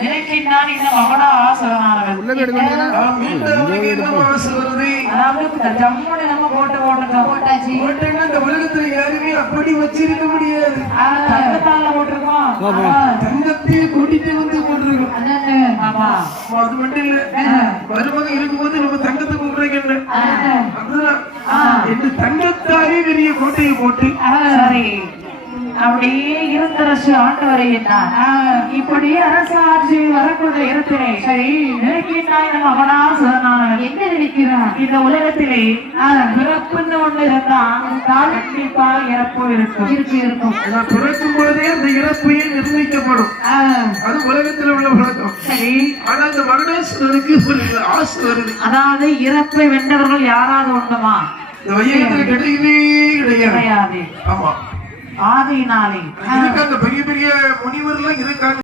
நினைக்கின்றான் இந்த மகனாசுரனானவன். அதாவது ஜம்முன்னு நம்ம போட்டாச்சு. இந்த உலகத்துல யாருமே அப்படி வச்சிருக்க முடியாது. தங்கத்தால போட்டிருக்கோம், தங்கத்தையே கூட்டிட்டு வந்து போட்டிருக்கோம். அது மட்டும் இல்ல, மருமக இருக்கும்போது நம்ம தங்கத்தை கூப்பிடுறீங்க. என்று தங்கத்தாலே பெரிய கோட்டையை போட்டு சரி அப்படியே இருந்தரசு ஆண்டு வருகின்றான். இப்படி அரசாட்சி வரக்கூடிய இடத்திலே சரி நினைக்கின்றான் நம்ம மகனாசுரனானவன். என்ன நினைக்கிறான்? இந்த உலகத்திலே பிறப்புன்னு ஒண்ணு இருந்தா கண்டிப்பா இறப்பு இருக்கும். பிறக்கும் போதே அந்த இறப்பையே நிர்ணயிக்கப்படும். அது உலகத்தில் உள்ள உலகம். சரி, ஆனா அந்த மகனாசுரனுக்கு ஒரு ஆசை வருது. அதாவது இறப்பை வென்றவர்கள் யாராவது உண்டுமா? இந்த வையகத்தில் கிடையவே கிடையாது. ஆமா, ஆதியினாலே பெரிய பெரிய முனிவர்கள் இருக்காங்க.